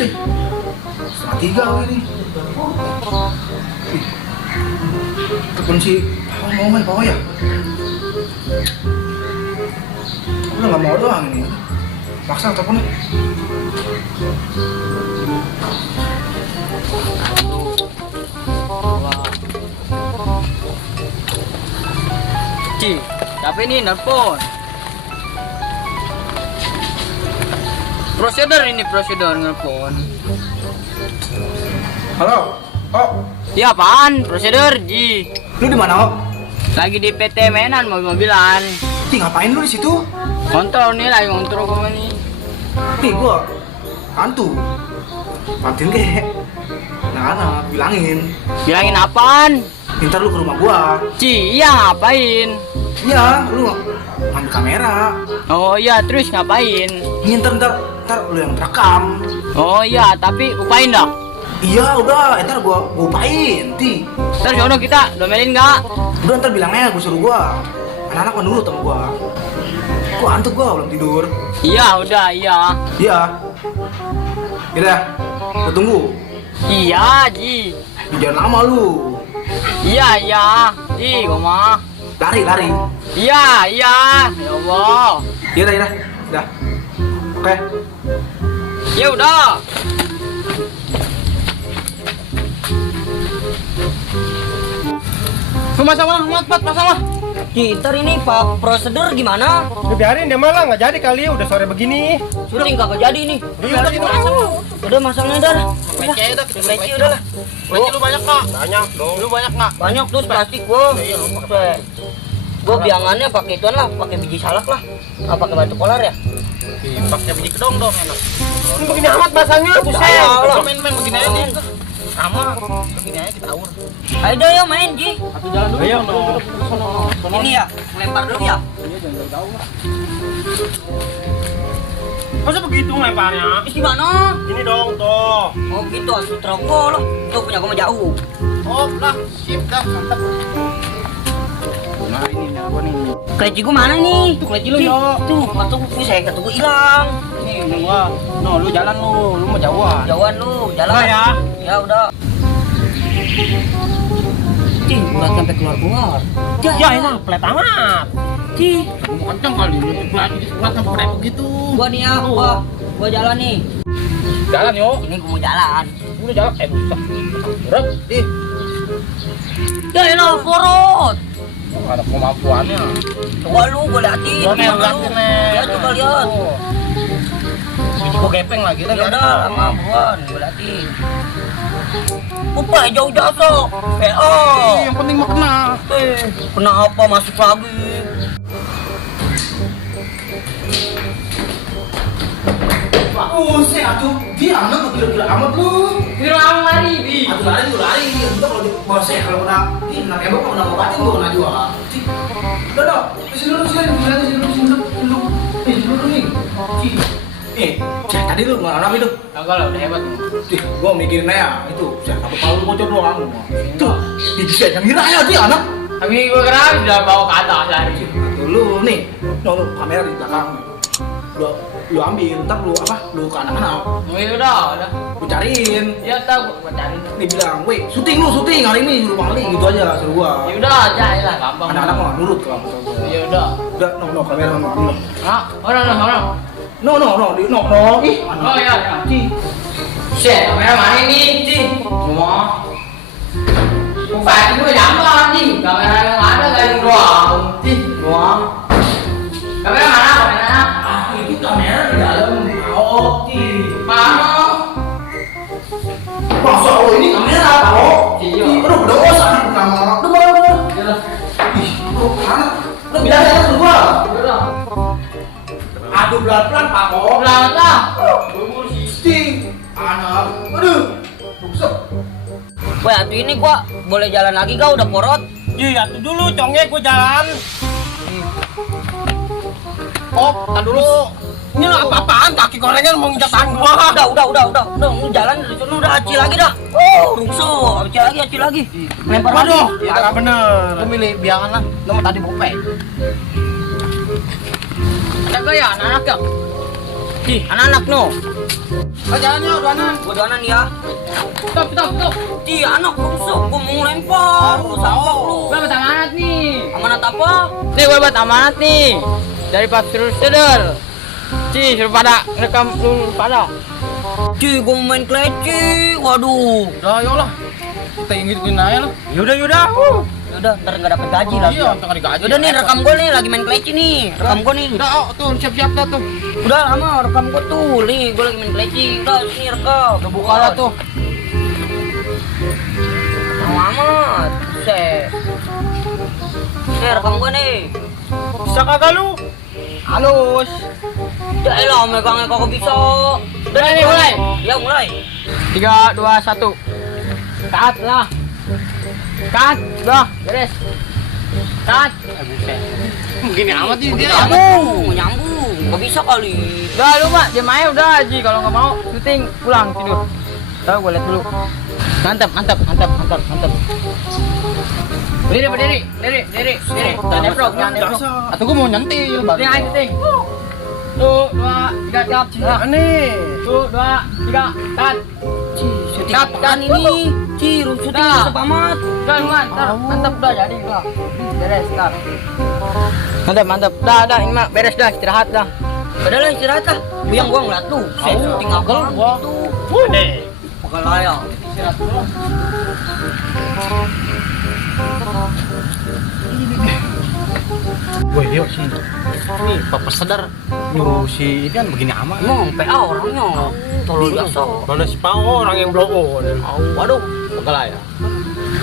sih. Setengah 3 ini. Telepon si mau main Pao ya? Udah nggak mau doang ini. Maksa teleponnya. Ci, siapa ini nelpon? Prosedur nelpon. Halo, Oh, Iya apaan? Prosedur, Ji. lu di mana, Oh? Lagi di PT mainan mobil-mobilan. Ih, ngapain lu di situ? Kontrol nih, lagi kontrol gua nih. Nih, gua hantu. Matiin kek. Nah, bilangin. Bilangin apaan? Ntar lu ke rumah gua. Ci, iya ngapain? Iya, lu ngambil kamera. Oh iya, terus ngapain? Nih, ntar lu yang terekam. Oh iya, tapi upain dah. Iya, udah, ntar gua upain, Ti. Terus yaudah kita domelin nggak? Udah, ntar bilangnya gua suruh gua. Anak-anak menurut sama gua. Gua hantu gua belum tidur. Iya, udah, iya. Iya. Yaudah, gua tunggu. Iya, Ji. Jangan lama lu. Iya, Ji, gua mah. Lari. Iya. Ya Allah. Yaudah. Udah. Oke. Ya udah. Masalah, masalah. Ntar ini Pak prosedur gimana? Ya, biarin dia malah nggak jadi kali udah sore begini. Syuting kagak jadi nih. Iya, udah gimana? Udah masangnya dah. Pece dah, kita Peci udah lah. Pece lu banyak nggak? Banyak dong. Lu banyak nggak? Banyak tuh plastik gua. Iya, lu pakai. Gua biangannya pakai ituan lah, pakai biji salak lah. Nggak pakai batu kolar ya? Pakai biji kedong dong enak. Ini begini amat basahnya, buset. Ya Allah. Main begini aja nih. Sama, begini aja kita aur. Ayo dah ya main Ji. Satu jalan dulu. Ayo, Ini ya, melempar dulu ya. Masa begitu lemparnya? Ih, gimana? Ini dong tuh. Oh gitu, asal teroko loh. Tuh punya gua mah jauh. Oh, lah, sip dah, mantap. Nah, ini apa nih? Keleci gua mana nih? Tuh, keleci lu, yo. Tuh, kartu gua saya kartu gua hilang. Nih, gua. No, lu jalan lu mau jauhan. Jauhan lu, jalan. Oh, ya. Ya udah. Cih, udah sampai keluar. Ya, ini pelet amat. Cih, Kamu kenceng kali lu lagi kuat sampai kayak begitu. gua nih ya, gua jalan nih. Jalan yo. Ini gua mau jalan. Udah jalan bisa. Berat. Ih, Ya enak porot. ada kemampuannya. Coba lu gua liatin. Gua nih, gimana lihat lu. nih. Ya coba lihat. Biji gua gepeng lagi Ya udah, lama buruan gua liatin. Upah jauh-jauh sok. PO. Yang penting mah kena. Kena apa masuk lagi? Buset, atuh. Dia anak gila-gila amat lu. Bilang lari, Bi. Atuh lari. Udah kalau di bosnya kalau kena tembok kena obatin gua kena juga. Cik. Udah. Sini dulu. Nih. Cik. Cek tadi lu nggak apa itu? Kagak lah, udah hebat. Cik, gua mikirin aja itu. Satu kalau bocor doang. Tuh, bisa yang kira aja dia anak. Tapi gua kira udah bawa ke atas lari. Lu nih, lu kamera di belakang. Lu ambil, ntar lu ke anak-anak. Oh iya udah. Lu cariin. Ya tahu gua cari. Nih bilang, weh, syuting hari ini suruh maling gitu aja, suruh gua. Ya udah aja lah, gampang. Anak-anak mah nurut kalau kata gua. Ya udah. Udah, no, kamera no. Ah, orang. No. Ih, Oh iya. Ci. Shit, kamera mana ini, Ci? Semua. Bukan itu gampang, Ci. Kamera yang ada kali doang, Ci. Doang. Kamera mana? Itu kamera di dalam. Oh, Ci. Mana? Masa lo ini kamera tau? Iya. Aduh, udah usah anak pertama. Udah boleh. Udah. Ih, lu anak. Lu bilang aja ke gua. Udah. Aduh, pelan-pelan, Pak. Udah lah. Bubur sih. Ci. Anak. Aduh. Buset. Wah, atuh ini gua boleh jalan lagi gak udah porot? Iya, tuh dulu congnya gua jalan. Oh, tar dulu. Ini lo apa-apaan? Kaki gorengan mau nginjak tangan gua. Udah, lu jalan dari sana udah aci lagi dah. Oh, rungso, aci lagi. Lempar lagi. Waduh, ya nggak bener. Gua milih biangan lah. Nomor tadi bope. Ada gak ya anak-anak ya? Ih, anak-anak no. Oh, jalannya udahan. Gua doanan ya. Stop. Ci, anak rusuk, gua mau lempar. Lu sampah lu. Gua dapat amanat nih. Amanat apa? Nih gua dapat amanat nih. Dari Pak Seder. Ci, suruh pada rekam dulu pada. Ci, gua mau main kleci. Waduh. Udah, ayolah. Kita yang gituin aja lah. Yaudah. Yaudah, ntar nggak dapet gaji lagi. Iya, ntar digaji. Yaudah nih, rekam gua nih, lagi main kleci nih. Rekam gua nih. Udah, oh, tuh siap-siap dah tuh. Udah lama rekam gua tuh. Nih, gua lagi main kleci. Udah, sini rekam. Udah buka lah tuh. Lama amat. Set. Nih, rekam gua nih. Bisa kagak lu? Halus. Ya elah, megangnya kagak bisa. Udah Nih, mulai. Ya, mulai. 3, 2, 1. Cut lah. Cut, udah, beres. Cut. Begini amat ini dia. Nyambung. Gak bisa kali. Udah lu Mak, diam aja udah Haji. Kalau nggak mau syuting pulang tidur. Tahu gue lihat dulu. Mantap. Berdiri. Jangan neprok. Atau gua mau nyentil Syuting aja syuting. 1, 2, 3, cut. Nah, Aneh. 1, 2, 3, cut. Syuting Cut, apaan cut. ini? Ci, syuting Dah. mantap amat. Udah lu ntar, mantap udah jadi udah. Beres tar. Mantap. Dah ini Mak, beres dah istirahat dah. Udah lah istirahat lah. Buyang gua ngeliat lu. Set syuting agel gitu. Aneh. Bakal layak. Istirahat dulu. Woi, yuk sini. Nih, Papa Sedar nyuruh si Idan begini amat. Emang PA orangnya. Tolol biasa. Mana si Pao orang yang blow on. Waduh, bakal ya.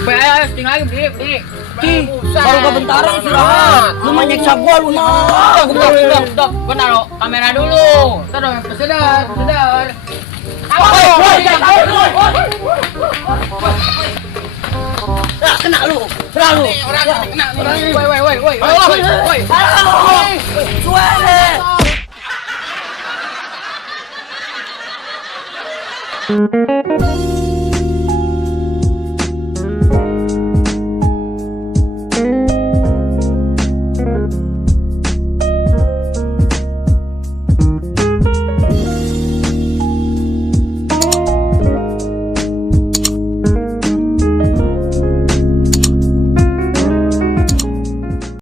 Ayo, syuting lagi berdiri. Ci, baru kebentaran istirahat. Lu mah nyeksa gua lu mah. Stop. Bentar lo, kamera dulu. Ntar dong, sedar. Kena lu. Woi. Suwe.